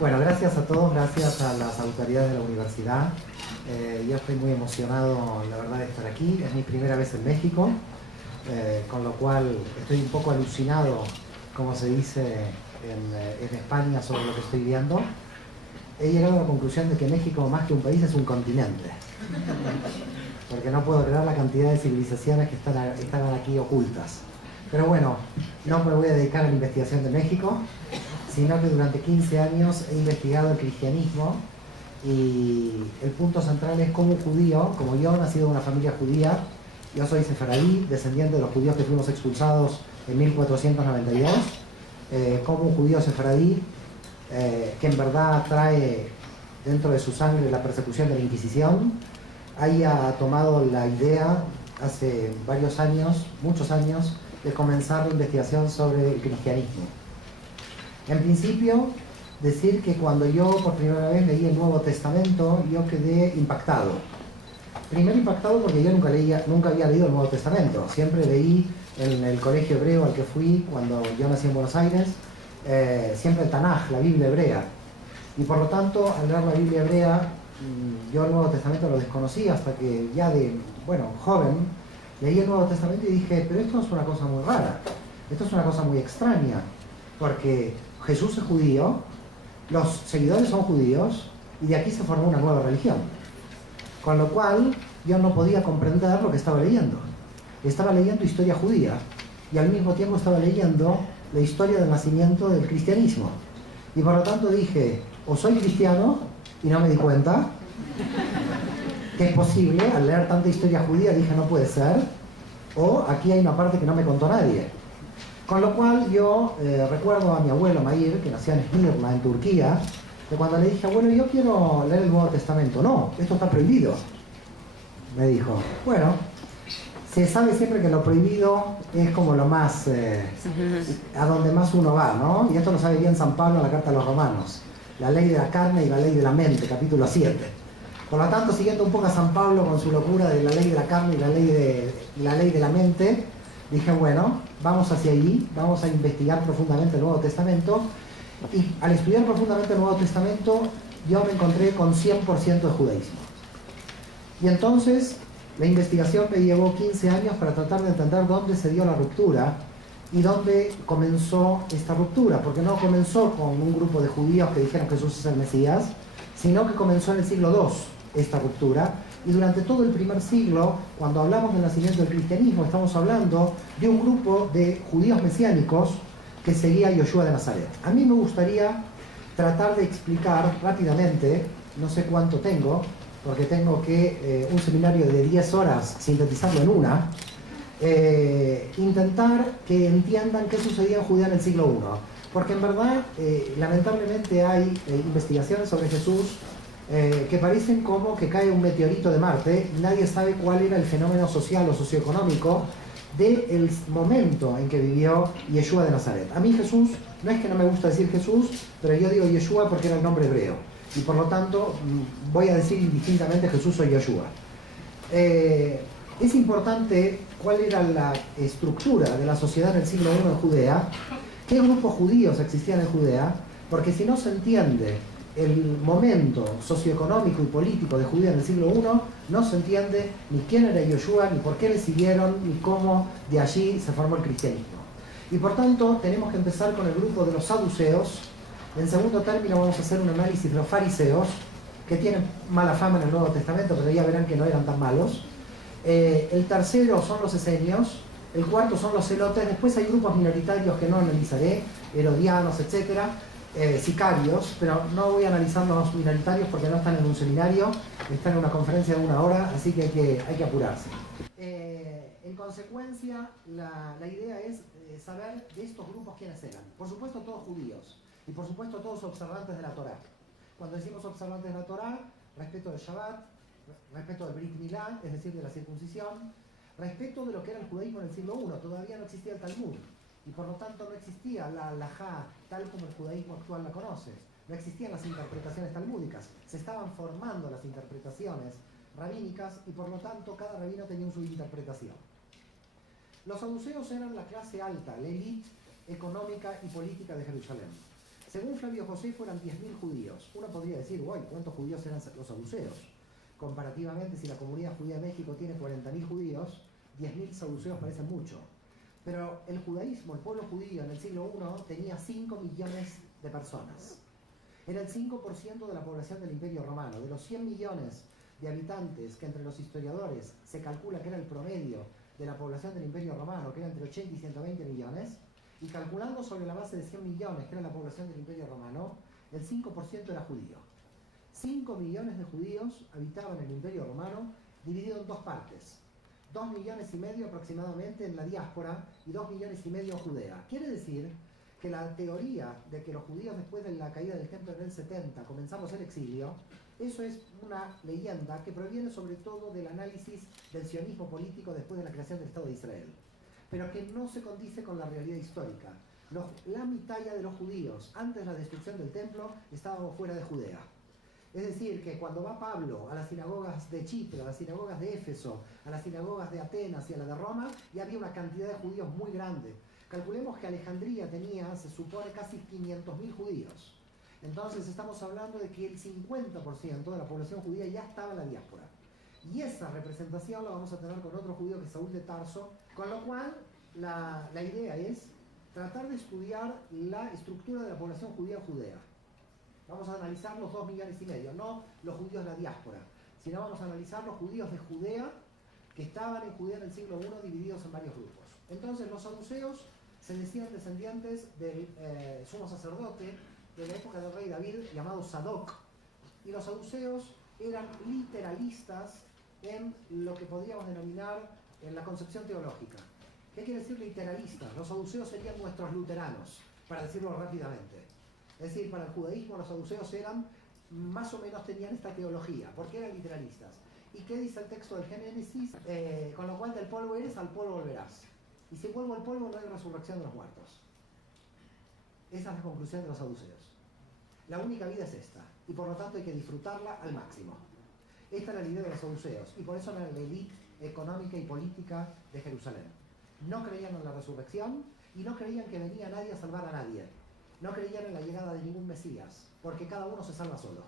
Bueno, gracias a todos, gracias a las autoridades de la universidad. Yo estoy muy emocionado, la verdad, de estar aquí. Es mi primera vez en México, con lo cual estoy un poco alucinado, como se dice en España, sobre lo que estoy viendo. He llegado a la conclusión de que México, más que un país, es un continente. Porque no puedo creer la cantidad de civilizaciones que están aquí ocultas. Pero bueno, no me voy a dedicar a la investigación de México, sino que durante 15 años he investigado el cristianismo y el punto central es cómo un judío, como yo, nacido en una familia judía, yo soy sefaradí, descendiente de los judíos que fuimos expulsados en 1492, como un judío sefaradí, que en verdad trae dentro de su sangre la persecución de la Inquisición, haya tomado la idea hace varios años, muchos años, de comenzar la investigación sobre el cristianismo. En principio, decir que cuando yo por primera vez leí el Nuevo Testamento, yo quedé impactado. Primero impactado porque yo nunca había leído el Nuevo Testamento. Siempre leí en el colegio hebreo al que fui cuando yo nací en Buenos Aires, siempre el Tanaj, la Biblia hebrea. Y por lo tanto, al leer la Biblia hebrea, yo el Nuevo Testamento lo desconocí hasta que ya joven, leí el Nuevo Testamento y dije, pero esto es una cosa muy rara, esto es una cosa muy extraña, porque Jesús es judío, los seguidores son judíos, y de aquí se formó una nueva religión. Con lo cual, yo no podía comprender lo que estaba leyendo. Estaba leyendo historia judía, y al mismo tiempo estaba leyendo la historia del nacimiento del cristianismo. Y por lo tanto dije, o soy cristiano, y no me di cuenta, que es posible, al leer tanta historia judía dije, no puede ser, o aquí hay una parte que no me contó nadie. Con lo cual yo recuerdo a mi abuelo Mair, que nació en Esmirna, en Turquía, que cuando le dije, abuelo, yo quiero leer el Nuevo Testamento. No, esto está prohibido, me dijo. Bueno, se sabe siempre que lo prohibido es como lo más, a donde más uno va, ¿no? Y esto lo sabe bien San Pablo en la Carta a los Romanos. La ley de la carne y la ley de la mente, capítulo 7. Por lo tanto, siguiendo un poco a San Pablo con su locura de la ley de la carne y la ley de la mente, dije, bueno, vamos hacia allí, vamos a investigar profundamente el Nuevo Testamento. Y al estudiar profundamente el Nuevo Testamento, yo me encontré con 100% de judaísmo. Y entonces, la investigación me llevó 15 años para tratar de entender dónde se dio la ruptura y dónde comenzó esta ruptura, porque no comenzó con un grupo de judíos que dijeron que Jesús es el Mesías, sino que comenzó en el siglo II esta ruptura, y durante todo el primer siglo, cuando hablamos del nacimiento del cristianismo, estamos hablando de un grupo de judíos mesiánicos que seguía a Yoshua de Nazaret. A mí me gustaría tratar de explicar rápidamente, no sé cuánto tengo, porque tengo que un seminario de 10 horas sintetizarlo en una, intentar que entiendan qué sucedía en Judea en el siglo I. Porque en verdad, lamentablemente hay investigaciones sobre Jesús que parecen como que cae un meteorito de Marte y nadie sabe cuál era el fenómeno social o socioeconómico del momento en que vivió Yeshua de Nazaret. A mí Jesús, no es que no me gusta decir Jesús, pero yo digo Yeshua porque era el nombre hebreo. Y por lo tanto, voy a decir indistintamente Jesús o Yeshua. Es importante cuál era la estructura de la sociedad en el siglo I en Judea, qué grupos judíos existían en Judea, porque si no se entiende el momento socioeconómico y político de Judea en el siglo I, no se entiende ni quién era Yoshua, ni por qué le siguieron, ni cómo de allí se formó el cristianismo. Y por tanto, tenemos que empezar con el grupo de los saduceos. En segundo término vamos a hacer un análisis de los fariseos, que tienen mala fama en el Nuevo Testamento, pero ya verán que no eran tan malos. El tercero son los esenios, el cuarto son los celotes, después hay grupos minoritarios que no analizaré, herodianos, etcétera, sicarios, pero no voy a analizar los minoritarios porque no están en un seminario, están en una conferencia de 1 hora, así que hay que apurarse. En consecuencia, la idea es saber de estos grupos quiénes eran. Por supuesto todos judíos, y por supuesto todos observantes de la Torá. Cuando decimos observantes de la Torá, respeto del Shabbat, respeto del Brit Milá, es decir, de la circuncisión, respeto de lo que era el judaísmo en el siglo I, todavía no existía el Talmud, y por lo tanto no existía la halajá tal como el judaísmo actual la conoce, no existían las interpretaciones talmúdicas, se estaban formando las interpretaciones rabínicas y por lo tanto cada rabino tenía su interpretación. Los saduceos eran la clase alta, la élite económica y política de Jerusalén. según Flavio Josefo eran 10.000 judíos. Uno podría decir, guay, ¿cuántos judíos eran los saduceos? Comparativamente, si la comunidad judía de México tiene 40.000 judíos, 10.000 saduceos parecen mucho. Pero el judaísmo, el pueblo judío en el siglo I tenía 5 millones de personas. Era el 5% de la población del Imperio Romano. De los 100 millones de habitantes que entre los historiadores se calcula que era el promedio de la población del Imperio Romano, que era entre 80 y 120 millones, y calculando sobre la base de 100 millones, que era la población del Imperio Romano, el 5% era judío. 5 millones de judíos habitaban el Imperio Romano, dividido en dos partes. 2,5 millones aproximadamente en la diáspora y 2,5 millones judea. Quiere decir que la teoría de que los judíos después de la caída del templo en el 70 comenzamos el exilio, eso es una leyenda que proviene sobre todo del análisis del sionismo político después de la creación del Estado de Israel, pero que no se condice con la realidad histórica. La mitad de los judíos antes de la destrucción del templo estaban fuera de Judea. Es decir, que cuando va Pablo a las sinagogas de Chipre, a las sinagogas de Éfeso, a las sinagogas de Atenas y a la de Roma, ya había una cantidad de judíos muy grande. Calculemos que Alejandría tenía, se supone, casi 500.000 judíos. Entonces estamos hablando de que el 50% de la población judía ya estaba en la diáspora. Y esa representación la vamos a tener con otro judío que es Saúl de Tarso, con lo cual la idea es tratar de estudiar la estructura de la población judía. Vamos a analizar los 2,5 millones, no los judíos de la diáspora, sino vamos a analizar los judíos de Judea que estaban en Judea en el siglo I divididos en varios grupos. Entonces los saduceos se decían descendientes del sumo sacerdote de la época del rey David llamado Sadoc, y los saduceos eran literalistas en lo que podríamos denominar en la concepción teológica. ¿Qué quiere decir literalistas? Los saduceos serían nuestros luteranos, para decirlo rápidamente. Es decir, para el judaísmo los saduceos eran, más o menos tenían esta teología. ¿Por qué eran literalistas? ¿Y qué dice el texto del Génesis? Con lo cual del polvo eres, al polvo volverás. Y si vuelvo al polvo no hay resurrección de los muertos. Esa es la conclusión de los saduceos. La única vida es esta, y por lo tanto hay que disfrutarla al máximo. Esta era la idea de los saduceos, y por eso era la élite económica y política de Jerusalén. No creían en la resurrección, y no creían que venía nadie a salvar a nadie. No creían en la llegada de ningún Mesías, porque cada uno se salva solo.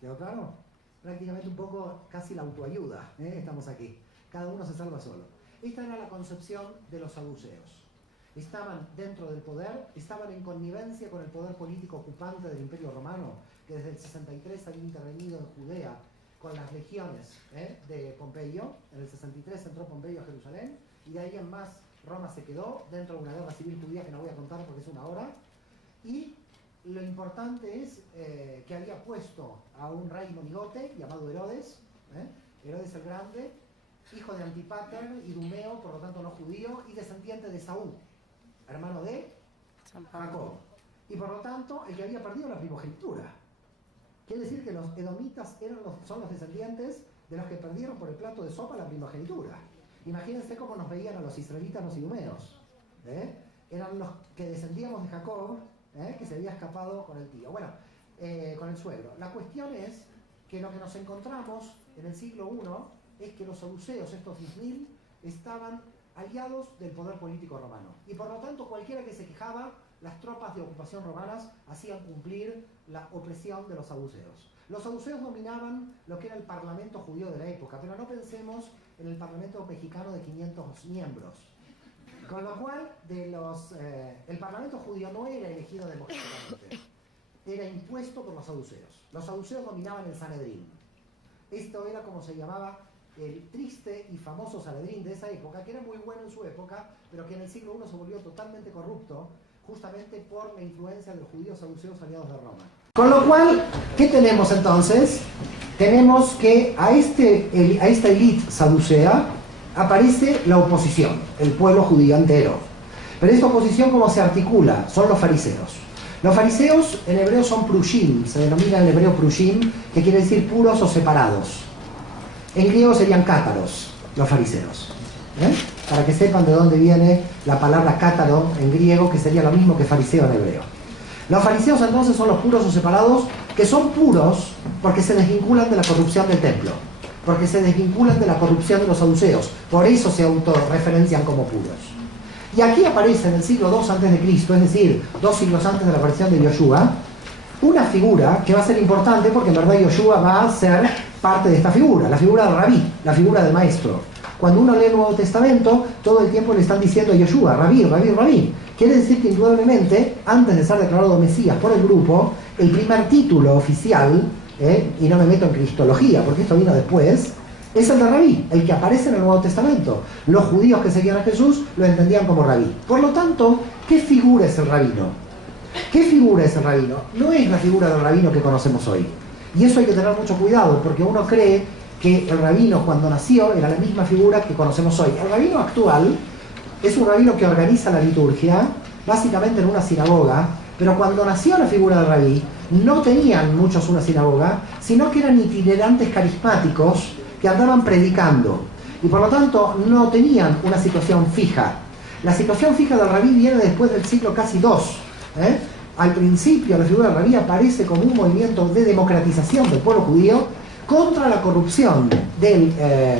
¿Quedó claro? Prácticamente un poco casi la autoayuda, estamos aquí. Cada uno se salva solo. Esta era la concepción de los saduceos. Estaban dentro del poder, estaban en connivencia con el poder político ocupante del Imperio Romano, que desde el 63 había intervenido en Judea con las legiones de Pompeyo. En el 63 entró Pompeyo a Jerusalén, y de ahí en más Roma se quedó dentro de una guerra civil judía que no voy a contar porque es una hora. Y lo importante es que había puesto a un rey monigote llamado Herodes, Herodes el Grande, hijo de Antipater, idumeo, por lo tanto no judío, y descendiente de Saúl, hermano de Jacob. Y por lo tanto, el que había perdido la primogenitura. Quiere decir que los edomitas son los descendientes de los que perdieron por el plato de sopa la primogenitura. Imagínense cómo nos veían a los israelitas los idumeos. Eran los que descendíamos de Jacob, que se había escapado con el tío. Bueno, con el suegro. La cuestión es que lo que nos encontramos en el siglo I es que los saduceos, estos 10.000, estaban aliados del poder político romano. Y por lo tanto, cualquiera que se quejaba, las tropas de ocupación romanas hacían cumplir la opresión de los saduceos. Los saduceos dominaban lo que era el parlamento judío de la época, pero no pensemos en el parlamento mexicano de 500 miembros. Con lo cual, el parlamento judío no era elegido democráticamente, era impuesto por los saduceos. Los saduceos dominaban el Sanedrín. Esto era como se llamaba el triste y famoso Sanedrín de esa época, que era muy bueno en su época, pero que en el siglo I se volvió totalmente corrupto, justamente por la influencia de los judíos saduceos aliados de Roma. Con lo cual, ¿qué tenemos entonces? Tenemos que a esta élite saducea aparece la oposición, el pueblo judío entero. Pero esta oposición, ¿cómo se articula? Son los fariseos. Los fariseos en hebreo son prushim, se denomina en hebreo prushim, que quiere decir puros o separados. En griego serían cátaros, los fariseos. Para que sepan de dónde viene la palabra cátaro en griego, que sería lo mismo que fariseo en hebreo. Los fariseos entonces son los puros o separados, que son puros porque se desvinculan de la corrupción del templo, porque se desvinculan de la corrupción de los saduceos, por eso se autorreferencian como puros. Y aquí aparece en el siglo II a.C., es decir, 2 siglos antes de la aparición de Yoshua, una figura que va a ser importante porque en verdad Yoshua va a ser parte de esta figura, la figura del rabí, la figura del maestro. Cuando uno lee el Nuevo Testamento, todo el tiempo le están diciendo a Yoshua, rabí, rabí, rabí. Quiere decir que indudablemente, antes de ser declarado Mesías por el grupo, el primer título oficial, y no me meto en cristología porque esto vino después, es el de rabí, el que aparece en el Nuevo Testamento. Los judíos que seguían a Jesús lo entendían como rabí. Por lo tanto, ¿qué figura es el rabino? ¿Qué figura es el rabino? No es la figura del rabino que conocemos hoy. Y eso hay que tener mucho cuidado, porque uno cree que el rabino cuando nació era la misma figura que conocemos hoy. El rabino actual es un rabino que organiza la liturgia, básicamente en una sinagoga, pero cuando nació la figura del rabí, no tenían muchos una sinagoga, sino que eran itinerantes carismáticos que andaban predicando. Y por lo tanto no tenían una situación fija. La situación fija del rabí viene después del siglo casi II. Al principio la figura del rabí aparece como un movimiento de democratización del pueblo judío contra la corrupción del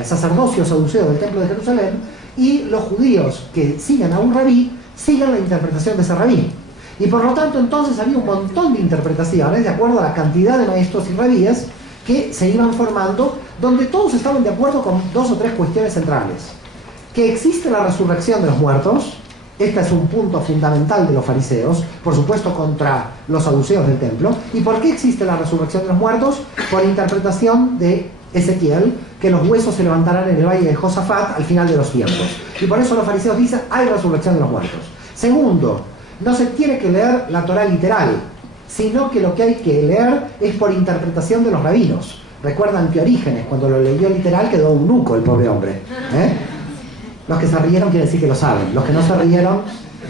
sacerdocio saduceo del Templo de Jerusalén, y los judíos que sigan a un rabí sigan la interpretación de ese rabí. Y por lo tanto entonces había un montón de interpretaciones de acuerdo a la cantidad de maestros y rabíes que se iban formando, donde todos estaban de acuerdo con 2 o 3 cuestiones centrales. Que existe la resurrección de los muertos. Este es un punto fundamental de los fariseos, por supuesto contra los saduceos del templo. ¿Y por qué existe la resurrección de los muertos? Por interpretación de Ezequiel, que los huesos se levantarán en el valle de Josafat al final de los tiempos. Y por eso los fariseos dicen, hay resurrección de los muertos. Segundo, no se tiene que leer la Torá literal, sino que lo que hay que leer es por interpretación de los rabinos. Recuerdan que Orígenes, cuando lo leyó literal, quedó eunuco el pobre hombre. Los que se rieron quiere decir que lo saben. Los que no se rieron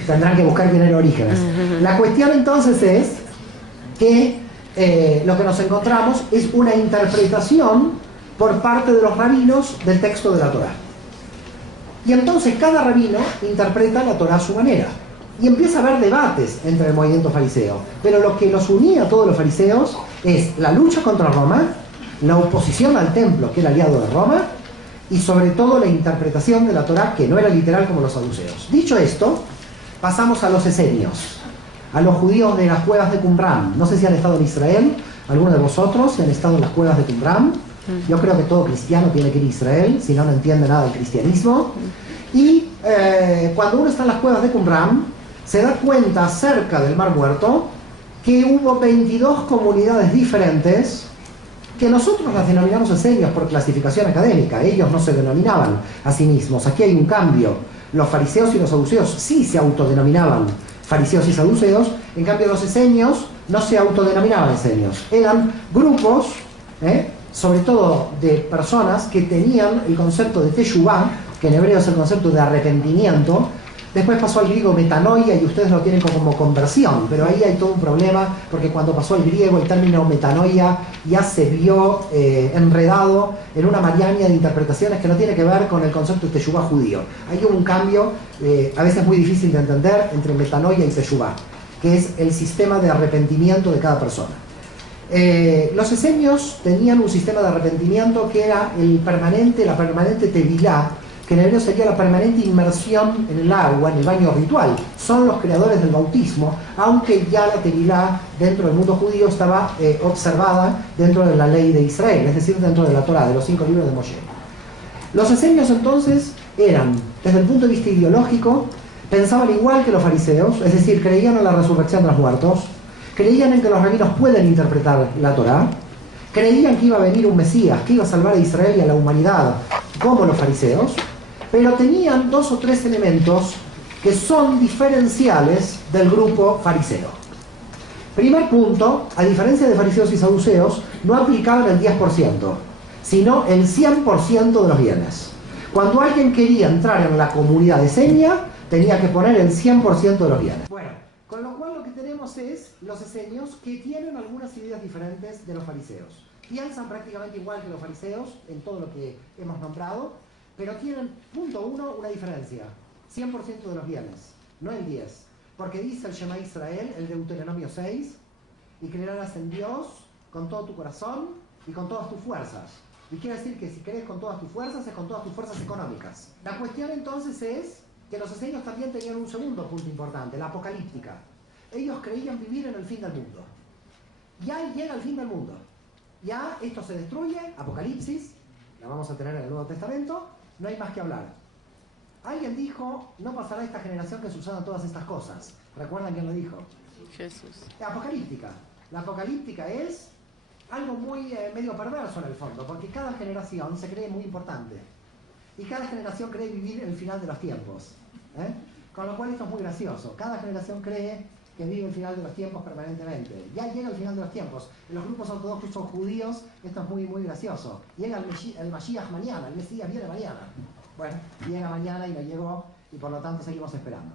tendrán que buscar quién era Orígenes. La cuestión entonces es que lo que nos encontramos es una interpretación por parte de los rabinos del texto de la Torá. Y entonces cada rabino interpreta la Torá a su manera. Y empieza a haber debates entre el movimiento fariseo. Pero lo que los unía a todos los fariseos es la lucha contra Roma, la oposición al templo, que era aliado de Roma, y sobre todo la interpretación de la Torá, que no era literal como los saduceos. Dicho esto, pasamos a los esenios, a los judíos de las cuevas de Qumran. No sé si han estado en Israel, algunos de vosotros, si han estado en las cuevas de Qumran. Yo creo que todo cristiano tiene que ir a Israel, si no, no entiende nada del cristianismo. Y cuando uno está en las cuevas de Qumran, se da cuenta cerca del Mar Muerto que hubo 22 comunidades diferentes que nosotros las denominamos esenios por clasificación académica. Ellos no se denominaban a sí mismos. Aquí hay un cambio. Los fariseos y los saduceos sí se autodenominaban fariseos y saduceos, en cambio los esenios no se autodenominaban esenios. Eran grupos, sobre todo de personas que tenían el concepto de teshuvá, que en hebreo es el concepto de arrepentimiento. Después pasó al griego metanoia y ustedes lo tienen como conversión, pero ahí hay todo un problema porque cuando pasó al griego el término metanoia ya se vio enredado en una maraña de interpretaciones que no tiene que ver con el concepto de teshuvá judío. Ahí hubo un cambio, a veces muy difícil de entender, entre metanoia y teshuvá, que es el sistema de arrepentimiento de cada persona. Los esenios tenían un sistema de arrepentimiento que era la permanente tevilá, que en hebreo sería la permanente inmersión en el agua, en el baño ritual. Son los creadores del bautismo, aunque ya la tevilá dentro del mundo judío estaba observada dentro de la ley de Israel, es decir, dentro de la Torá, de los 5 libros de Moshe. Los esenios entonces eran, desde el punto de vista ideológico, pensaban igual que los fariseos, es decir, creían en la resurrección de los muertos, creían en que los rabinos pueden interpretar la Torá, creían que iba a venir un Mesías, que iba a salvar a Israel y a la humanidad, como los fariseos, pero tenían 2 o 3 elementos que son diferenciales del grupo fariseo. Primer punto, a diferencia de fariseos y saduceos, no aplicaban el 10%, sino el 100% de los bienes. Cuando alguien quería entrar en la comunidad esenia, tenía que poner el 100% de los bienes. Bueno, con lo cual lo que tenemos es los esenios que tienen algunas ideas diferentes de los fariseos. Piensan prácticamente igual que los fariseos en todo lo que hemos nombrado, pero tienen, punto 1, una diferencia: 100% de los bienes, no el 10%. Porque dice el Shema Israel, el Deuteronomio 6, y creerás en Dios con todo tu corazón y con todas tus fuerzas. Y quiere decir que si crees con todas tus fuerzas, es con todas tus fuerzas económicas. La cuestión entonces es que los esenios también tenían un segundo punto importante, la apocalíptica. Ellos creían vivir en el fin del mundo. Ya llega el fin del mundo. Ya esto se destruye, Apocalipsis, la vamos a tener en el Nuevo Testamento, no hay más que hablar. Alguien dijo, no pasará esta generación que sucedan todas estas cosas. ¿Recuerdan quién lo dijo? Jesús. Apocalíptica. La apocalíptica es algo muy medio perverso en el fondo, porque cada generación se cree muy importante. Y cada generación cree vivir el final de los tiempos. Con lo cual esto es muy gracioso. Cada generación cree que vive el final de los tiempos permanentemente. Ya llega el final de los tiempos. En los grupos ortodoxos son judíos, esto es muy, muy gracioso. Llega el Mashiach mañana, el Mesías viene mañana. Bueno, llega mañana y no llegó, y por lo tanto seguimos esperando.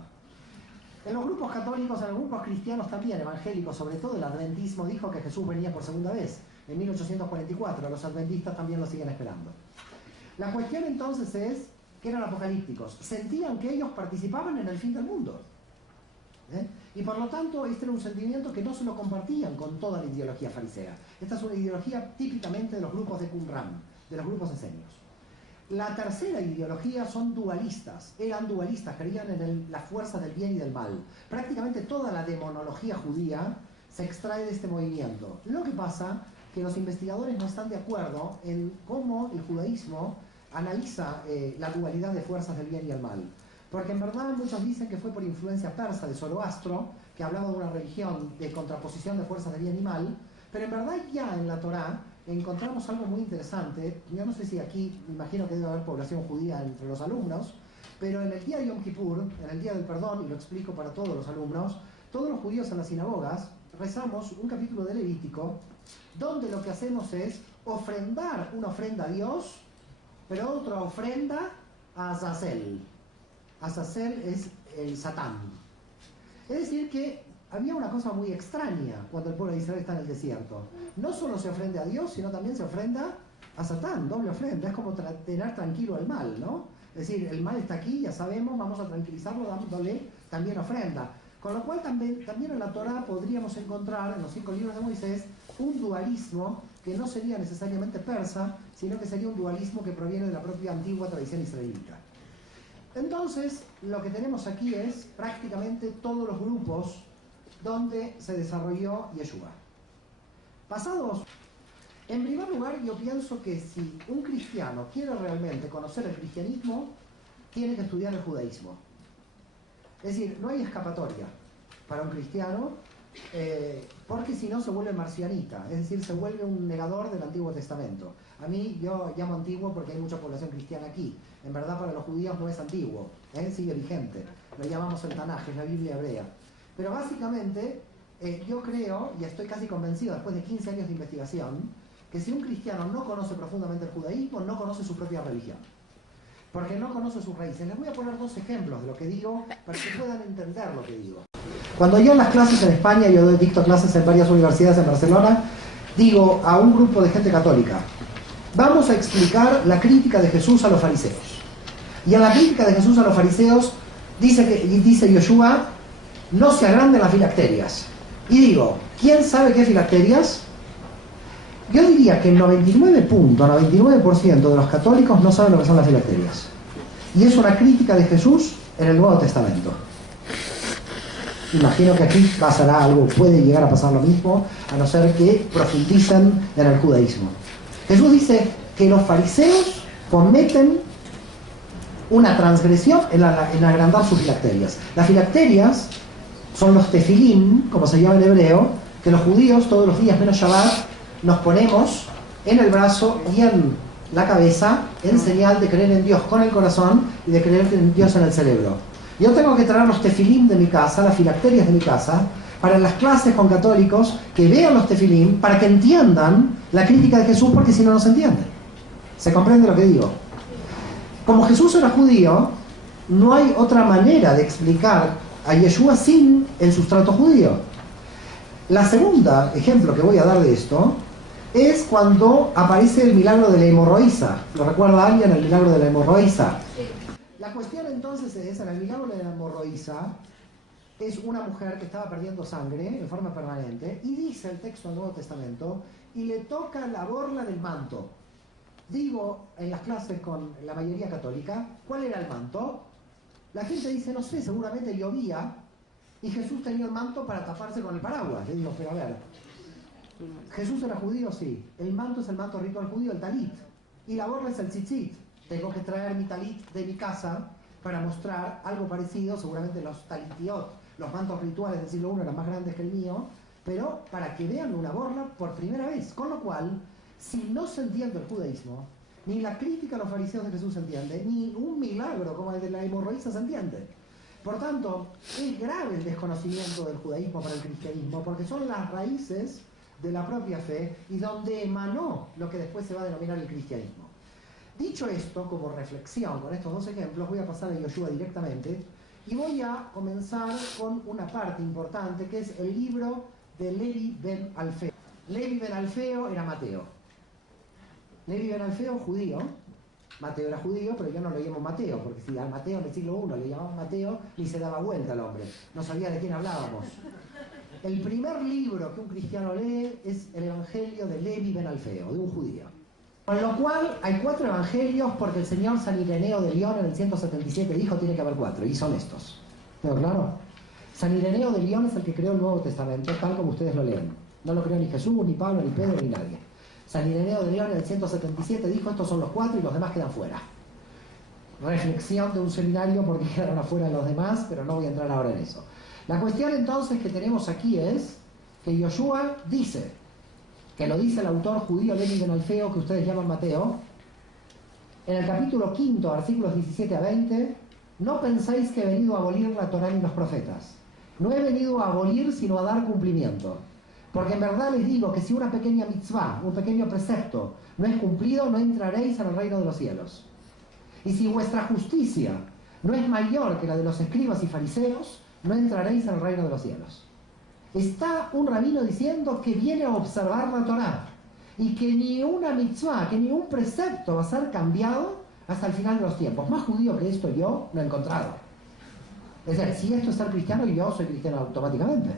En los grupos católicos, en los grupos cristianos también, evangélicos, sobre todo el adventismo, dijo que Jesús venía por segunda vez, en 1844. Los adventistas también lo siguen esperando. La cuestión entonces es que eran apocalípticos. Sentían que ellos participaban en el fin del mundo. Y por lo tanto, este era un sentimiento que no se lo compartían con toda la ideología farisea. Esta es una ideología típicamente de los grupos de Qumran, de los grupos esenios. La tercera ideología son dualistas. Eran dualistas, creían en la fuerza del bien y del mal. Prácticamente toda la demonología judía se extrae de este movimiento. Lo que pasa que los investigadores no están de acuerdo en cómo el judaísmo analiza la dualidad de fuerzas del bien y el mal. Porque en verdad muchos dicen que fue por influencia persa de Zoroastro, que hablaba de una religión de contraposición de fuerzas de bien y mal, pero en verdad ya en la Torá encontramos algo muy interesante. Yo no sé si aquí, me imagino que debe haber población judía entre los alumnos, pero en el día de Yom Kippur, en el día del perdón, y lo explico para todos los alumnos, todos los judíos en las sinagogas rezamos un capítulo de Levítico, donde lo que hacemos es ofrendar una ofrenda a Dios, pero otra ofrenda a Azazel. Azazel es el Satán. Es decir que había una cosa muy extraña cuando el pueblo de Israel está en el desierto. No solo se ofrenda a Dios, sino también se ofrenda a Satán, doble ofrenda. Es como tener tranquilo al mal, ¿no? Es decir, el mal está aquí, ya sabemos, vamos a tranquilizarlo dándole también ofrenda. Con lo cual también en la Torá podríamos encontrar, en los 5 libros de Moisés, un dualismo que no sería necesariamente persa, sino que sería un dualismo que proviene de la propia antigua tradición israelita. Entonces, lo que tenemos aquí es prácticamente todos los grupos donde se desarrolló Yeshua. Pasados, en primer lugar, yo pienso que si un cristiano quiere realmente conocer el cristianismo, tiene que estudiar el judaísmo. Es decir, no hay escapatoria para un cristiano, porque si no se vuelve marcianita, es decir, se vuelve un negador del Antiguo Testamento. A mí, yo llamo antiguo porque hay mucha población cristiana aquí. En verdad, para los judíos no es antiguo, sigue vigente. Lo llamamos el Tanaj, es la Biblia hebrea. Pero básicamente, yo creo, y estoy casi convencido después de 15 años de investigación, que si un cristiano no conoce profundamente el judaísmo, no conoce su propia religión. Porque no conoce sus raíces. Les voy a poner 2 ejemplos de lo que digo, para que puedan entender lo que digo. Cuando yo en las clases en España, yo dicto clases en varias universidades en Barcelona, digo a un grupo de gente católica, vamos a explicar la crítica de Jesús a los fariseos. Y en la crítica de Jesús a los fariseos, dice Yoshua, no se agranden las filacterias. Y digo, ¿quién sabe qué filacterias? Yo diría que el 99.99% de los católicos no saben lo que son las filacterias. Y es una crítica de Jesús en el Nuevo Testamento. Imagino que aquí pasará algo, puede llegar a pasar lo mismo, a no ser que profundicen en el judaísmo. Jesús dice que los fariseos cometen una transgresión en agrandar sus filacterias. Las filacterias son los tefilim, como se llama en hebreo, que los judíos todos los días menos Shabbat nos ponemos en el brazo y en la cabeza en señal de creer en Dios con el corazón y de creer en Dios en el cerebro. Yo tengo que traer los tefilim de mi casa, las filacterias de mi casa, para las clases con católicos que vean los tefilim para que entiendan la crítica de Jesús, porque si no, no se entiende. ¿Se comprende lo que digo? Como Jesús era judío, no hay otra manera de explicar a Yeshua sin el sustrato judío. La segunda ejemplo que voy a dar de esto es cuando aparece el milagro de la hemorroísa. ¿Lo recuerda alguien, el milagro de la hemorroísa? Sí. La cuestión entonces es, en el milagro de la hemorroísa, es una mujer que estaba perdiendo sangre en forma permanente, y dice el texto del Nuevo Testamento, y le toca la borla del manto. Digo, en las clases con la mayoría católica, ¿cuál era el manto? La gente dice, no sé, seguramente llovía y Jesús tenía el manto para taparse con el paraguas. Le digo, pero a ver, ¿Jesús era judío? Sí. El manto es el manto ritual judío, el talit. Y la borla es el tzitzit. Tengo que traer mi talit de mi casa para mostrar algo parecido. Seguramente los talitiot, los mantos rituales del siglo I eran más grandes que el mío, pero para que vean una borla por primera vez. Con lo cual, si no se entiende el judaísmo, ni la crítica a los fariseos de Jesús se entiende, ni un milagro como el de la hemorroísa se entiende. Por tanto, es grave el desconocimiento del judaísmo para el cristianismo, porque son las raíces de la propia fe y donde emanó lo que después se va a denominar el cristianismo. Dicho esto, como reflexión con estos dos ejemplos, voy a pasar a Yoshua directamente y voy a comenzar con una parte importante que es el libro de Levi ben Alfeo. Levi ben Alfeo era Mateo. Levi ben Alfeo, judío. Mateo era judío, pero yo no lo llamo Mateo, porque si al Mateo en el siglo I le llamaban Mateo, ni se daba vuelta al hombre. No sabía de quién hablábamos. El primer libro que un cristiano lee es el Evangelio de Levi ben Alfeo, de un judío. Con lo cual hay 4 evangelios porque el señor San Ireneo de León en el 177 dijo tiene que haber 4, y son estos. ¿Pero claro? San Ireneo de León es el que creó el Nuevo Testamento, tal como ustedes lo leen. No lo creó ni Jesús, ni Pablo, ni Pedro, ni nadie. San Ireneo de León en el 177 dijo estos son los 4 y los demás quedan fuera. Reflexión de un seminario porque quedaron afuera los demás, pero no voy a entrar ahora en eso. La cuestión entonces que tenemos aquí es que Yoshua dice, que lo dice el autor judío Levi ben Alfeo, que ustedes llaman Mateo, en el capítulo 5, versículos 17 a 20, no pensáis que he venido a abolir la Torá ni los profetas. No he venido a abolir, sino a dar cumplimiento. Porque en verdad les digo que si una pequeña mitzvah, un pequeño precepto, no es cumplido, no entraréis en el reino de los cielos. Y si vuestra justicia no es mayor que la de los escribas y fariseos, no entraréis en el reino de los cielos. Está un rabino diciendo que viene a observar la Torá y que ni una mitzvah, que ni un precepto va a ser cambiado hasta el final de los tiempos. Más judío que esto yo no he encontrado. Es decir, si esto es ser cristiano, yo soy cristiano automáticamente.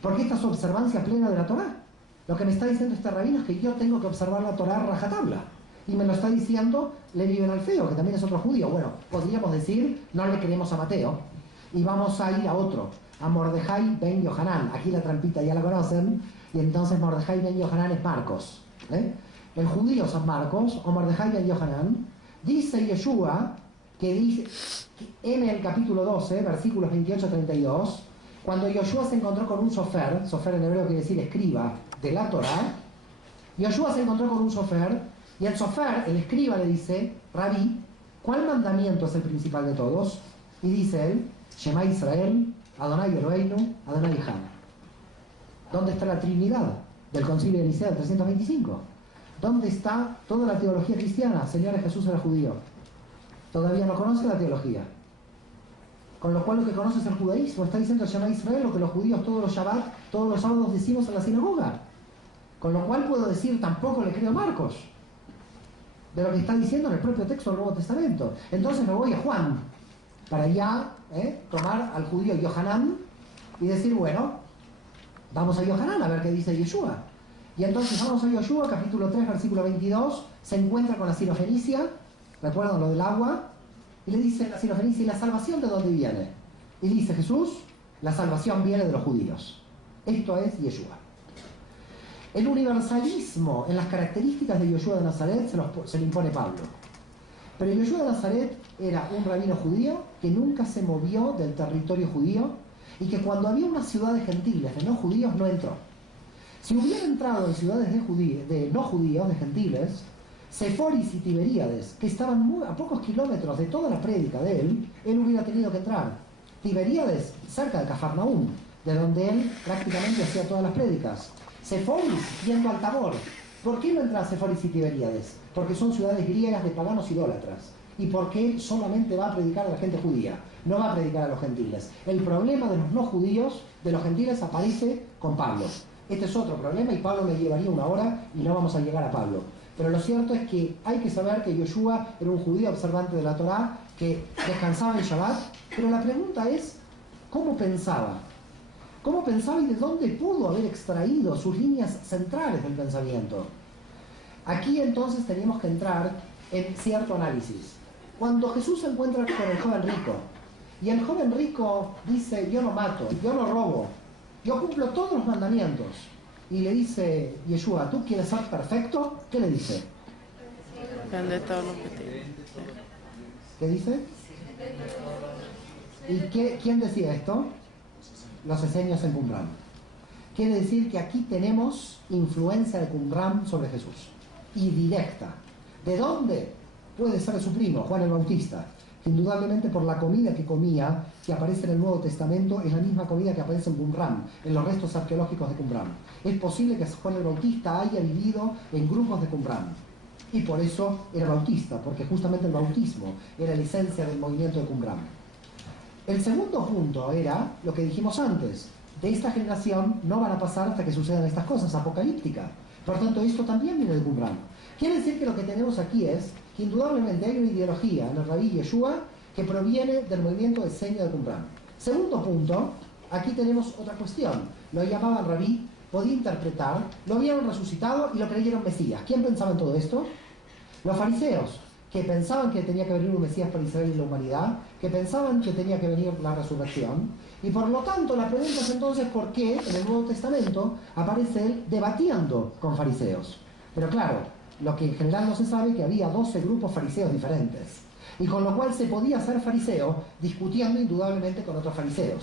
Porque esta es observancia plena de la Torá. Lo que me está diciendo este rabino es que yo tengo que observar la Torá rajatabla. Y me lo está diciendo Levi ben Alfeo, que también es otro judío. Bueno, podríamos decir, no le queremos a Mateo, y vamos a ir a otro, a Mordejai ben Yohanan. Aquí la trampita ya la conocen, y entonces Mordejai ben Yohanan es Marcos. El judío son Marcos, o Mordejai ben Yohanan. Dice Yeshua, que dice en el capítulo 12, versículos 28-32, cuando Yoshua se encontró con un sofer en hebreo quiere decir escriba de la Torá, Yoshua se encontró con un sofer, y el sofer, el escriba, le dice, Rabí, ¿cuál mandamiento es el principal de todos? Y dice él, Shema Israel, Adonai Eloheinu, Adonai Echad. ¿Dónde está la Trinidad del Concilio de Nicea del 325? ¿Dónde está toda la teología cristiana? Señores, Jesús era judío. Todavía no conoce la teología. Con lo cual lo que conoce es el judaísmo. Está diciendo Shema Israel, lo que los judíos todos los Shabbat, todos los sábados decimos en la sinagoga. Con lo cual puedo decir, tampoco le creo a Marcos, de lo que está diciendo en el propio texto del Nuevo Testamento. Entonces me voy a Juan, para ya tomar al judío Yohanan y decir, bueno, vamos a Yohanan a ver qué dice Yeshua. Y entonces vamos a Yoshua, capítulo 3, versículo 22, se encuentra con la sirofenicia, recuerdan lo del agua, y le dice la sirofenicia, ¿y la salvación de dónde viene? Y dice Jesús, la salvación viene de los judíos. Esto es Yeshua. El universalismo en las características de Yoshua de Nazaret se lo impone Pablo. Pero Yoshua de Nazaret era un rabino judío que nunca se movió del territorio judío y que cuando había unas ciudades gentiles de no judíos no entró. Si hubiera entrado en ciudades de no judíos, de gentiles, Seforis y Tiberíades, que estaban a pocos kilómetros de toda la prédica de él hubiera tenido que entrar. Tiberíades, cerca de Cafarnaúm, de donde él prácticamente hacía todas las prédicas. Seforis, yendo al Tabor. ¿Por qué no entra a Seforis y Tiberíades? Porque son ciudades griegas de paganos idólatras. Y porque él solamente va a predicar a la gente judía, no va a predicar a los gentiles. El problema de los no judíos, de los gentiles, aparece con Pablo. Este es otro problema y Pablo le llevaría una hora y no vamos a llegar a Pablo. Pero lo cierto es que hay que saber que Yoshua era un judío observante de la Torá, que descansaba en Shabbat, pero la pregunta es, ¿cómo pensaba? ¿Cómo pensaba y de dónde pudo haber extraído sus líneas centrales del pensamiento? Aquí entonces teníamos que entrar en cierto análisis. Cuando Jesús se encuentra con el joven rico Y el joven rico dice, yo no mato, yo no robo, yo cumplo todos los mandamientos. Y le dice Yeshua, ¿tú quieres ser perfecto? ¿Qué le dice? Vende todo lo que tienes. ¿Qué dice? ¿Y quién decía esto? Los esenios en Qumran. Quiere decir que aquí tenemos influencia de Qumran sobre Jesús. Y directa. ¿De dónde? Puede ser de su primo, Juan el Bautista. Indudablemente por la comida que comía, que aparece en el Nuevo Testamento, es la misma comida que aparece en Qumran, en los restos arqueológicos de Qumran. Es posible que Juan el Bautista haya vivido en grupos de Qumran. Y por eso era bautista, porque justamente el bautismo era la esencia del movimiento de Qumran. El segundo punto era lo que dijimos antes. De esta generación no van a pasar hasta que sucedan estas cosas apocalípticas. Por tanto, esto también viene de Qumran. Quiere decir que lo que tenemos aquí es que indudablemente hay una ideología en el Rabí Yeshua que proviene del movimiento de Esenio de Qumran. Segundo punto, aquí tenemos otra cuestión. Lo llamaban Rabí, podía interpretar, lo vieron resucitado y lo creyeron Mesías. ¿Quién pensaba en todo esto? Los fariseos, que pensaban que tenía que venir un Mesías para Israel y la humanidad, que pensaban que tenía que venir la resurrección, y por lo tanto la pregunta es entonces por qué en el Nuevo Testamento aparece él debatiendo con fariseos. Pero claro, lo que en general no se sabe es que había 12 grupos fariseos diferentes, y con lo cual se podía ser fariseo discutiendo indudablemente con otros fariseos.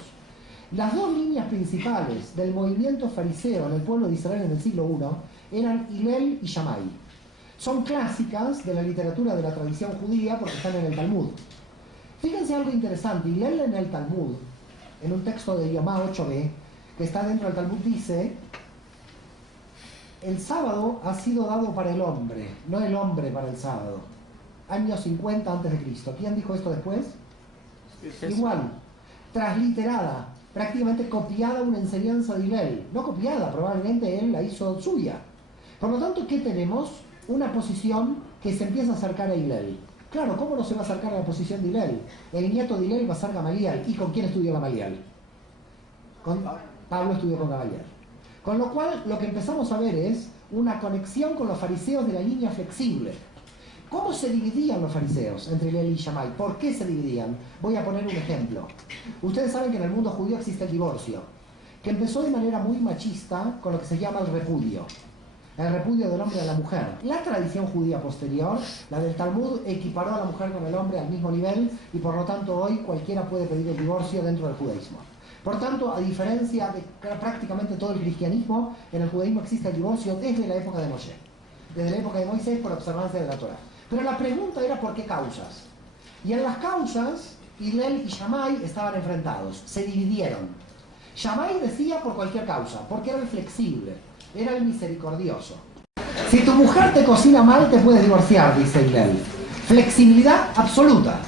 Las dos líneas principales del movimiento fariseo en el pueblo de Israel en el siglo I eran Hillel y Shammai. Son clásicas de la literatura de la tradición judía porque están en el Talmud. Fíjense algo interesante, Hillel en el Talmud, en un texto de Yomá 8b, que está dentro del Talmud, dice: el sábado ha sido dado para el hombre, no el hombre para el sábado. Año 50 a.C. ¿Quién dijo esto después? Igual, transliterada, prácticamente copiada una enseñanza de Hillel. No copiada, probablemente él la hizo suya. Por lo tanto, ¿qué tenemos? Una posición que se empieza a acercar a Hillel. Claro, ¿cómo no se va a acercar a la posición de Hillel? El nieto de Hillel va a ser Gamaliel. ¿Y con quién estudió Gamaliel? Pablo estudió con Gamaliel. Con lo cual, lo que empezamos a ver es una conexión con los fariseos de la línea flexible. ¿Cómo se dividían los fariseos entre Hillel y Shammai? ¿Por qué se dividían? Voy a poner un ejemplo. Ustedes saben que en el mundo judío existe el divorcio, que empezó de manera muy machista con lo que se llama el repudio del hombre a la mujer. La tradición judía posterior, la del Talmud, equiparó a la mujer con el hombre al mismo nivel y por lo tanto hoy cualquiera puede pedir el divorcio dentro del judaísmo. Por tanto, a diferencia de prácticamente todo el cristianismo, en el judaísmo existe el divorcio desde la época de Moshe, desde la época de Moisés, por observancia de la Torá. Pero la pregunta era ¿por qué causas? Y en las causas, Hillel y Shammai estaban enfrentados, se dividieron. Shammai decía por cualquier causa, porque era el flexible, era el misericordioso. Si tu mujer te cocina mal, te puedes divorciar, dice Hillel. Flexibilidad absoluta.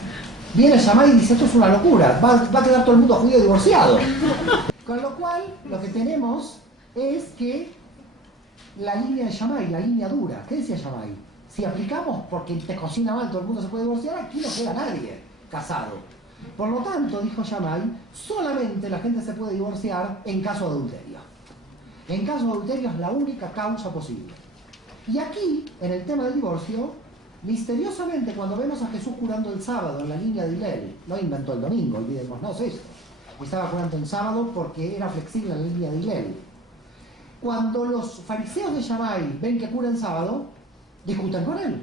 Viene Shammai y dice, esto es una locura, va a quedar todo el mundo judío divorciado. Con lo cual, lo que tenemos es que la línea de Shammai, la línea dura. ¿Qué decía Shammai? Si aplicamos porque te cocina mal, todo el mundo se puede divorciar, aquí no queda nadie casado. Por lo tanto, dijo Shammai, solamente la gente se puede divorciar en caso de adulterio. En caso de adulterio es la única causa posible. Y aquí, en el tema del divorcio, misteriosamente cuando vemos a Jesús curando el sábado en la línea de Hillel, no inventó el domingo, olvidémonos esto. Estaba curando el sábado porque era flexible en la línea de Hillel. Cuando los fariseos de Shammai ven que cura el sábado, discuten con él,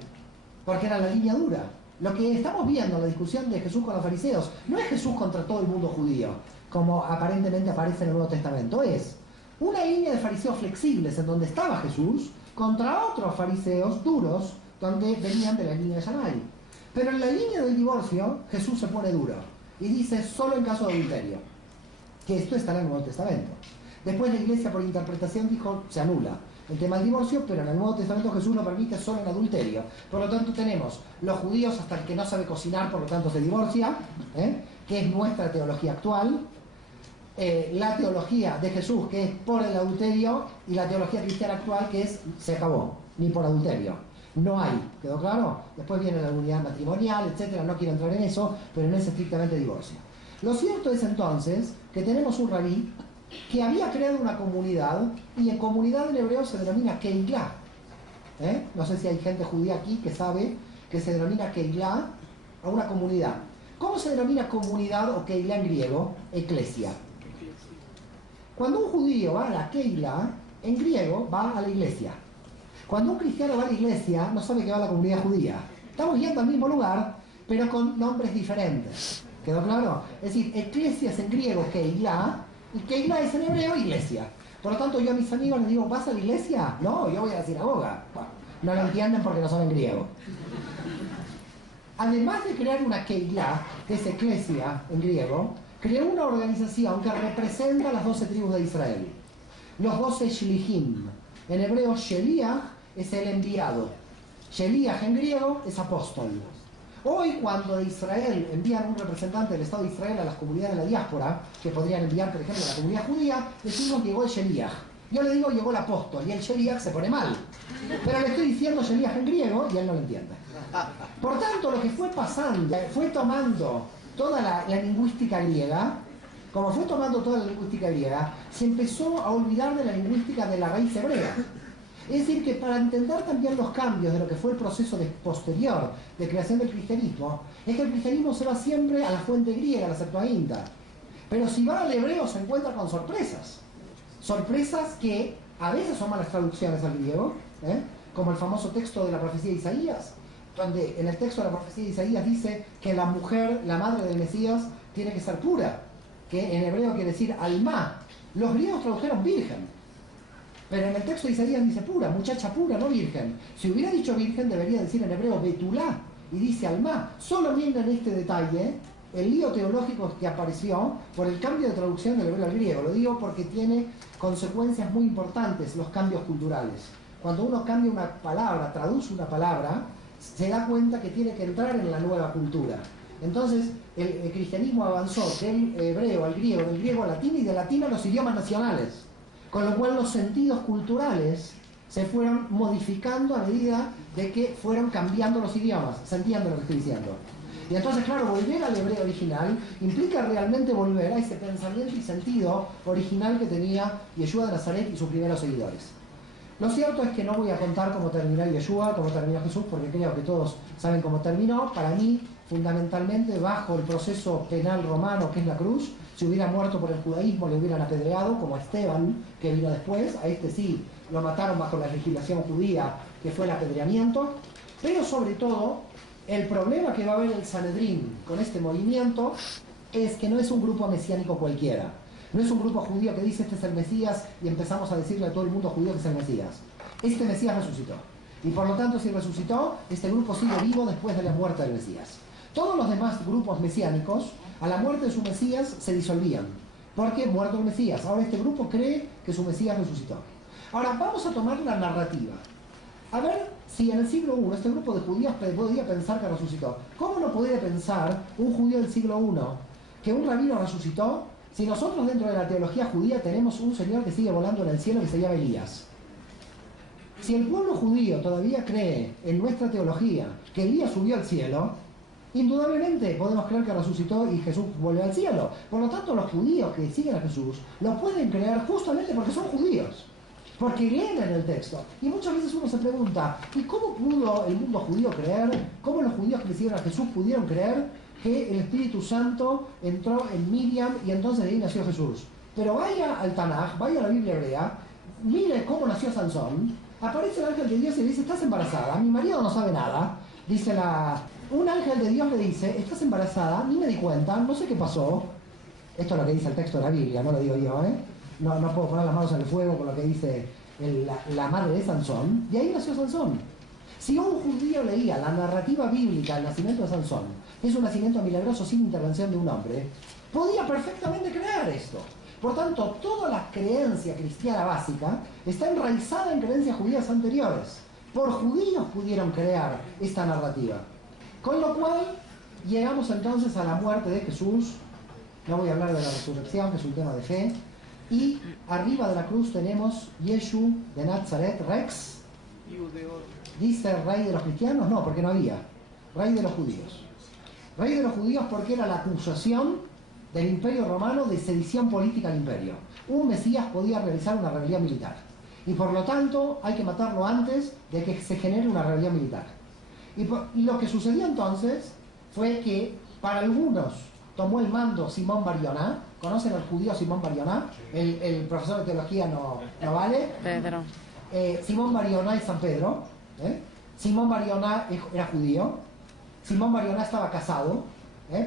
porque era la línea dura. Lo que estamos viendo en la discusión de Jesús con los fariseos no es Jesús contra todo el mundo judío, como aparentemente aparece en el Nuevo Testamento, es una línea de fariseos flexibles en donde estaba Jesús contra otros fariseos duros donde venían de la línea de Shammai. Pero en la línea del divorcio Jesús se pone duro y dice solo en caso de adulterio, que esto está en el Nuevo Testamento. Después la Iglesia por interpretación dijo se anula el tema del divorcio, pero en el Nuevo Testamento Jesús lo permite solo en adulterio. Por lo tanto tenemos los judíos hasta el que no sabe cocinar, por lo tanto se divorcia, que es nuestra teología actual. La teología de Jesús, que es por el adulterio, y la teología cristiana actual, que es se acabó, ni por adulterio. No hay, ¿quedó claro? Después viene la unidad matrimonial, etcétera, no quiero entrar en eso, pero no es estrictamente divorcio. Lo cierto es entonces que tenemos un rabí que había creado una comunidad, y en comunidad en hebreo se denomina Keilah. No sé si hay gente judía aquí que sabe que se denomina Keilah a una comunidad. ¿Cómo se denomina comunidad o keila en griego? Eclesia. Cuando un judío va a la keila, en griego va a la iglesia. Cuando un cristiano va a la iglesia, no sabe que va a la comunidad judía. Estamos yendo al mismo lugar, pero con nombres diferentes. ¿Quedó claro? Es decir, eclesia es en griego keila, y keila es en hebreo iglesia. Por lo tanto, yo a mis amigos les digo, ¿vas a la iglesia? No, yo voy a la sinagoga. Bueno, no lo entienden porque no son en griego. Además de crear una keila, que es eclesia en griego, creó una organización que representa a las 12 tribus de Israel. Los 12 shlichim. En hebreo, sheliach es el enviado. Sheliach en griego es apóstol. Hoy, cuando de Israel envían un representante del Estado de Israel a las comunidades de la diáspora, que podrían enviar, por ejemplo, a la comunidad judía, decimos llegó el sheliach. Yo le digo llegó el apóstol, y el sheliach se pone mal. Pero le estoy diciendo sheliach en griego y él no lo entiende. Por tanto, lo que fue pasando, fue tomando toda la lingüística griega, como fue tomando toda la lingüística griega, se empezó a olvidar de la lingüística de la raíz hebrea. Es decir, que para entender también los cambios de lo que fue el proceso posterior de creación del cristianismo, es que el cristianismo se va siempre a la fuente griega, a la Septuaginta. Pero si va al hebreo se encuentra con sorpresas. Sorpresas que a veces son malas traducciones al griego, como el famoso texto de la profecía de Isaías, donde en el texto de la profecía de Isaías dice que la mujer, la madre del Mesías, tiene que ser pura, que en hebreo quiere decir alma. Los griegos tradujeron virgen, pero en el texto de Isaías dice pura, muchacha pura, no virgen. Si hubiera dicho virgen debería decir en hebreo betulá, y dice alma. Solo miren este detalle, el lío teológico que apareció por el cambio de traducción del hebreo al griego. Lo digo porque tiene consecuencias muy importantes los cambios culturales. Cuando uno cambia una palabra, traduce una palabra, se da cuenta que tiene que entrar en la nueva cultura. Entonces, el cristianismo avanzó del hebreo al griego, del griego al latín y del latín a los idiomas nacionales. Con lo cual los sentidos culturales se fueron modificando a medida de que fueron cambiando los idiomas. ¿Se entiende lo que estoy diciendo? Y entonces, claro, volver al hebreo original implica realmente volver a ese pensamiento y sentido original que tenía Yeshua de Nazaret y sus primeros seguidores. Lo cierto es que no voy a contar cómo terminó Yeshua, cómo terminó Jesús, porque creo que todos saben cómo terminó. Para mí, fundamentalmente, bajo el proceso penal romano, que es la cruz. Si hubiera muerto por el judaísmo, le hubieran apedreado, como a Esteban, que vino después. A este sí, lo mataron bajo la legislación judía, que fue el apedreamiento. Pero sobre todo, el problema que va a haber el Sanedrín con este movimiento es que no es un grupo mesiánico cualquiera. No es un grupo judío que dice este es el Mesías y empezamos a decirle a todo el mundo judío que es el Mesías. Este Mesías resucitó. Y por lo tanto, si resucitó, este grupo sigue vivo después de la muerte del Mesías. Todos los demás grupos mesiánicos, a la muerte de su Mesías, se disolvían. Porque muerto el Mesías. Ahora este grupo cree que su Mesías resucitó. Ahora vamos a tomar la narrativa. A ver si en el siglo I este grupo de judíos podía pensar que resucitó. ¿Cómo no podría pensar un judío del siglo I que un rabino resucitó si nosotros dentro de la teología judía tenemos un señor que sigue volando en el cielo que se llama Elías? Si el pueblo judío todavía cree en nuestra teología que Elías subió al cielo, indudablemente podemos creer que resucitó y Jesús volvió al cielo. Por lo tanto, los judíos que siguen a Jesús lo pueden creer justamente porque son judíos, porque leen en el texto. Y muchas veces uno se pregunta, ¿y cómo pudo el mundo judío creer? ¿Cómo los judíos que siguieron a Jesús pudieron creer que el Espíritu Santo entró en Miriam y entonces de ahí nació Jesús? Pero vaya al Tanaj, vaya a la Biblia hebrea, mire cómo nació Sansón. Aparece el ángel de Dios y le dice, estás embarazada, mi marido no sabe nada. Dice un ángel de Dios le dice, estás embarazada, ni me di cuenta, no sé qué pasó. Esto es lo que dice el texto de la Biblia, no lo digo yo, No puedo poner las manos en el fuego con lo que dice la madre de Sansón. Y ahí nació Sansón. Si un judío leía la narrativa bíblica del nacimiento de Sansón, es un nacimiento milagroso sin intervención de un hombre, podía perfectamente creer esto. Por tanto, toda la creencia cristiana básica está enraizada en creencias judías anteriores. Por judíos pudieron crear esta narrativa. Con lo cual, llegamos entonces a la muerte de Jesús. No voy a hablar de la resurrección, que es un tema de fe. Y arriba de la cruz tenemos Yeshu de Nazaret, Rex. ¿Dice rey de los cristianos? No, porque no había. Rey de los judíos. Rey de los judíos porque era la acusación del Imperio Romano de sedición política al imperio. Un Mesías podía realizar una rebelión militar. Y por lo tanto hay que matarlo antes de que se genere una rebelión militar. Y lo que sucedió entonces fue que Para algunos tomó el mando Simón Bar Yoná. ¿Conocen al judío Simón Bar Yoná? El profesor de teología no vale. Pedro. Simón Bar Yoná es San Pedro. Simón Bar Yoná era judío. Simón Bar Yoná estaba casado,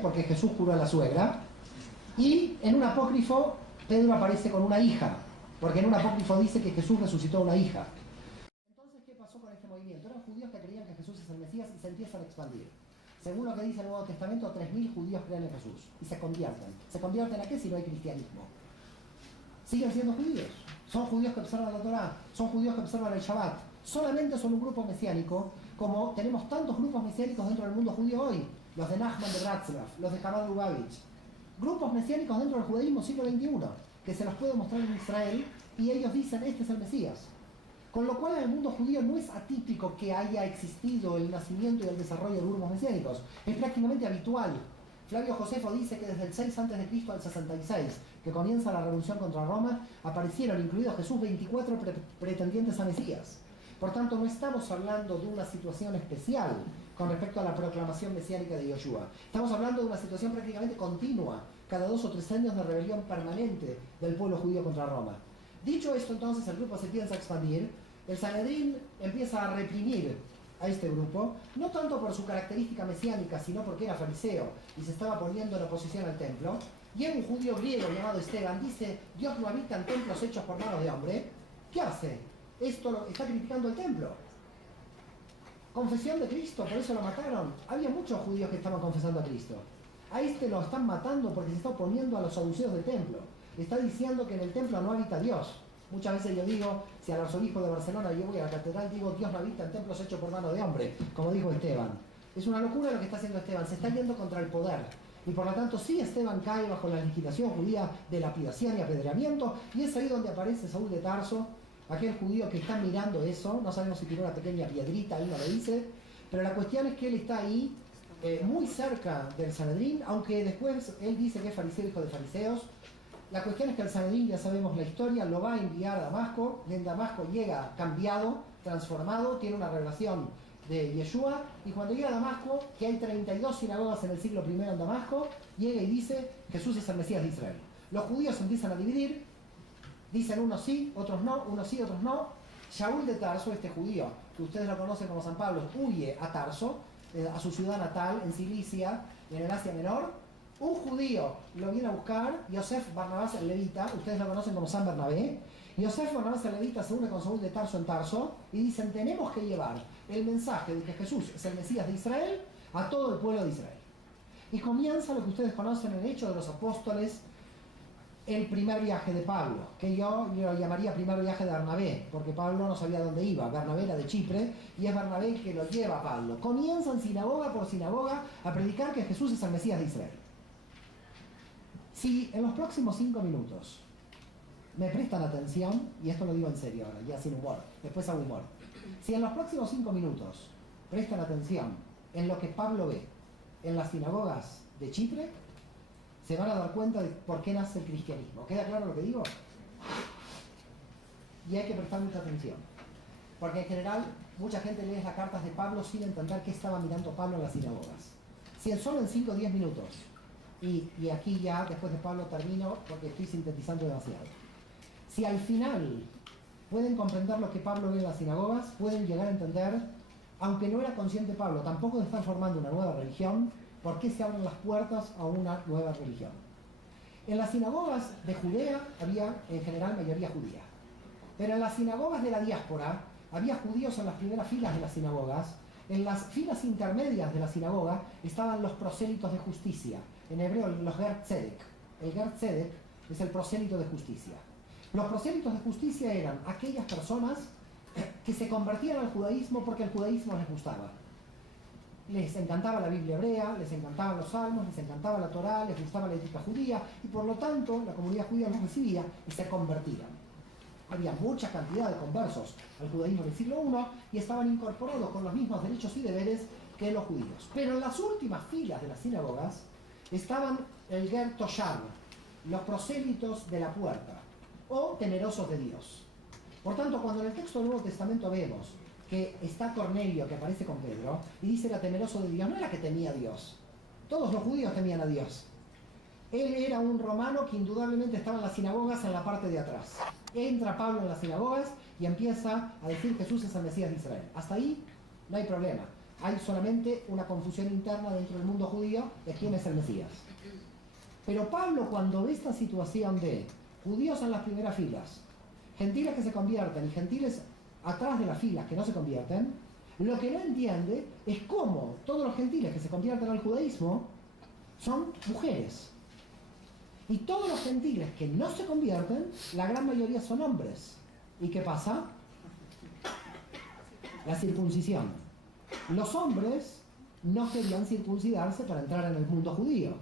porque Jesús curó a la suegra. Y en un apócrifo Pedro aparece con una hija, porque en un apócrifo dice que Jesús resucitó a una hija. Entonces, ¿qué pasó con este movimiento? Eran judíos que creían que Jesús es el Mesías y se empiezan a expandir. Según lo que dice el Nuevo Testamento, 3.000 judíos creen en Jesús y se convierten. ¿Se convierten a qué si no hay cristianismo? Siguen siendo judíos. Son judíos que observan la Torá, son judíos que observan el Shabbat. Solamente son un grupo mesiánico, como tenemos tantos grupos mesiánicos dentro del mundo judío hoy. Los de Nachman de Bratslav, los de Chabad Lubavitch. Grupos mesiánicos dentro del judaísmo siglo XXI, que se los puede mostrar en Israel, y ellos dicen, este es el Mesías. Con lo cual en el mundo judío no es atípico que haya existido el nacimiento y el desarrollo de grupos mesiánicos. Es prácticamente habitual. Flavio Josefo dice que desde el 6 a.C. al 66, que comienza la revolución contra Roma, aparecieron, incluido Jesús, 24 pretendientes a Mesías. Por tanto, no estamos hablando de una situación especial con respecto a la proclamación mesiánica de Yoshua. Estamos hablando de una situación prácticamente continua, cada 2 o 3 años de rebelión permanente del pueblo judío contra Roma. Dicho esto, entonces, el grupo se piensa expandir. El Sanedrín empieza a reprimir a este grupo, no tanto por su característica mesiánica, sino porque era fariseo y se estaba poniendo en oposición al templo. Y un judío griego llamado Esteban dice, Dios no habita en templos hechos por manos de hombre. ¿Qué hace? Esto está criticando el templo. Confesión de Cristo, por eso lo mataron. Había muchos judíos que estaban confesando a Cristo. A este lo están matando porque se está oponiendo a los saduceos del templo. Está diciendo que en el templo no habita Dios. Muchas veces yo digo, si al arzobispo de Barcelona yo voy a la catedral, digo, Dios no habita en templos hechos por mano de hombre, como dijo Esteban. Es una locura lo que está haciendo Esteban, se está yendo contra el poder. Y por lo tanto, sí, Esteban cae bajo la legislación judía de lapidación y apedreamiento, y es ahí donde aparece Saúl de Tarso, aquel judío que está mirando eso. No sabemos si tiró una pequeña piedrita, ahí no lo dice, pero la cuestión es que él está ahí, muy cerca del Sanedrín, aunque después él dice que es fariseo, hijo de fariseos. La cuestión es que el Sanedrín, ya sabemos la historia, lo va a enviar a Damasco, y en Damasco llega cambiado, transformado, tiene una revelación de Yeshua, y cuando llega a Damasco, que hay 32 sinagogas en el siglo I en Damasco, llega y dice, Jesús es el Mesías de Israel. Los judíos empiezan a dividir, dicen unos sí, otros no, unos sí, otros no. Shaul de Tarso, este judío, que ustedes lo conocen como San Pablo, huye a Tarso, a su ciudad natal, en Cilicia, en el Asia Menor. Un judío lo viene a buscar, Yosef Barnabás el Levita, ustedes lo conocen como San Bernabé. Yosef Barnabás el Levita se une con Saúl de Tarso en Tarso y dicen, tenemos que llevar el mensaje de que Jesús es el Mesías de Israel a todo el pueblo de Israel. Y comienza lo que ustedes conocen en el Hecho de los Apóstoles, el primer viaje de Pablo, que yo lo llamaría primer viaje de Bernabé, porque Pablo no sabía dónde iba. Bernabé era de Chipre y es Bernabé el que lo lleva a Pablo. Comienzan sinagoga por sinagoga a predicar que Jesús es el Mesías de Israel. Si en los próximos 5 minutos me prestan atención, y esto lo digo en serio ahora, ya sin humor, después hago humor. Si en los próximos 5 minutos prestan atención en lo que Pablo ve en las sinagogas de Chipre, se van a dar cuenta de por qué nace el cristianismo. ¿Queda claro lo que digo? Y hay que prestar mucha atención. Porque en general, mucha gente lee las cartas de Pablo sin entender qué estaba mirando Pablo en las sinagogas. Si solo en 5 o 10 minutos, y aquí ya, después de Pablo, termino porque estoy sintetizando demasiado. Si al final pueden comprender lo que Pablo ve en las sinagogas, pueden llegar a entender, aunque no era consciente Pablo, tampoco de estar formando una nueva religión, por qué se abren las puertas a una nueva religión. En las sinagogas de Judea había, en general, mayoría judía. Pero en las sinagogas de la diáspora había judíos en las primeras filas de las sinagogas. En las filas intermedias de la sinagoga estaban los prosélitos de justicia. En hebreo, los Ger Tzedek. El Ger Tzedek es el prosélito de justicia. Los prosélitos de justicia eran aquellas personas que se convertían al judaísmo porque el judaísmo les gustaba. Les encantaba la Biblia hebrea, les encantaban los salmos, les encantaba la Torá, les gustaba la ética judía, y por lo tanto la comunidad judía los recibía y se convertían. Había mucha cantidad de conversos al judaísmo del siglo I y estaban incorporados con los mismos derechos y deberes que los judíos. Pero en las últimas filas de las sinagogas estaban el Ger Toshar, los prosélitos de la puerta, o temerosos de Dios. Por tanto, cuando en el texto del Nuevo Testamento vemos que está Cornelio, que aparece con Pedro, y dice era temeroso de Dios, no era que temía a Dios, Todos los judíos temían a Dios. Él era un romano que indudablemente estaba en las sinagogas en la parte de atrás. Entra Pablo en las sinagogas y empieza a decir que Jesús es el Mesías de Israel. Hasta ahí no hay problema. Hay solamente una confusión interna dentro del mundo judío de quién es el Mesías. Pero Pablo, cuando ve esta situación de judíos en las primeras filas, gentiles que se convierten y gentiles atrás de las filas que no se convierten, lo que no entiende es cómo todos los gentiles que se convierten al judaísmo son mujeres. Y todos los gentiles que no se convierten, la gran mayoría son hombres. ¿Y qué pasa? La circuncisión. Los hombres no querían circuncidarse para entrar en el mundo judío.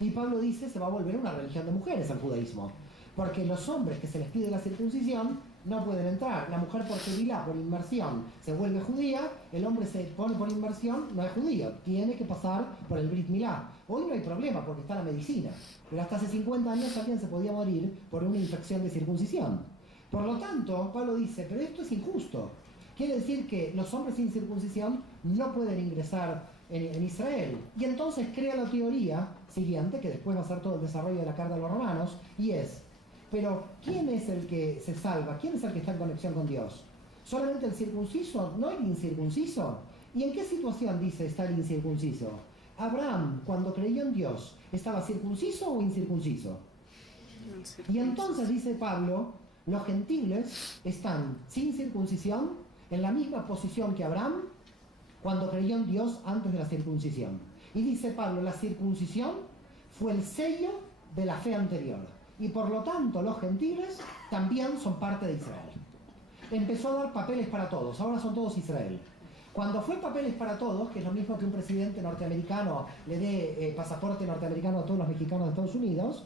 Y Pablo dice, se va a volver una religión de mujeres el judaísmo. Porque los hombres que se les pide la circuncisión no pueden entrar. La mujer por tevilá, por inmersión, se vuelve judía. El hombre se pone por inmersión, no es judío. Tiene que pasar por el Brit Milá. Hoy no hay problema porque está la medicina. Pero hasta hace 50 años alguien se podía morir por una infección de circuncisión. Por lo tanto, Pablo dice, pero esto es injusto. Quiere decir que los hombres sin circuncisión no pueden ingresar en Israel. Y entonces crea la teoría siguiente, que después va a ser todo el desarrollo de la carta a los romanos, y es, pero ¿quién es el que se salva? ¿Quién es el que está en conexión con Dios? ¿Solamente el circunciso? ¿No el incircunciso? ¿Y en qué situación dice está el incircunciso? Abraham, cuando creyó en Dios, ¿estaba circunciso o incircunciso? Y entonces dice Pablo, los gentiles están sin circuncisión en la misma posición que Abraham cuando creyó en Dios antes de la circuncisión. Y dice Pablo, la circuncisión fue el sello de la fe anterior. Y por lo tanto los gentiles también son parte de Israel. Empezó a dar papeles para todos, ahora son todos Israel. Cuando fue papeles para todos, que es lo mismo que un presidente norteamericano le dé pasaporte norteamericano a todos los mexicanos de Estados Unidos,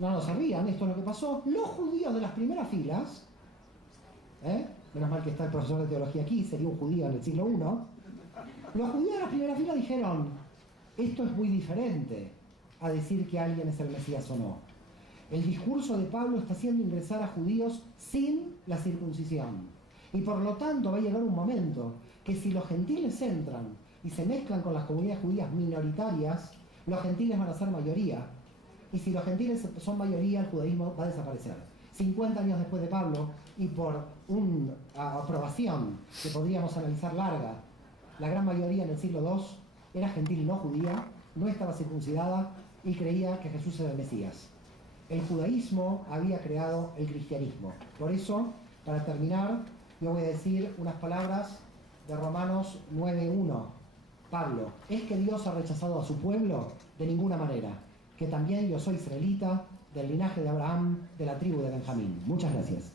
no se rían, esto es lo que pasó. Los judíos de las primeras filas, menos mal que está el profesor de teología aquí, sería un judío en el siglo I, los judíos de las primeras filas dijeron, esto es muy diferente a decir que alguien es el Mesías o no. El discurso de Pablo está haciendo ingresar a judíos sin la circuncisión. Y por lo tanto va a llegar un momento que si los gentiles entran y se mezclan con las comunidades judías minoritarias, los gentiles van a ser mayoría. Y si los gentiles son mayoría, el judaísmo va a desaparecer. 50 años después de Pablo, y por una aprobación que podríamos analizar larga, la gran mayoría en el siglo II era gentil y no judía, no estaba circuncidada y creía que Jesús era el Mesías. El judaísmo había creado el cristianismo. Por eso, para terminar, yo voy a decir unas palabras de Romanos 9:1. Pablo, ¿es que Dios ha rechazado a su pueblo? De ninguna manera. Que también yo soy israelita, del linaje de Abraham, de la tribu de Benjamín. Muchas gracias.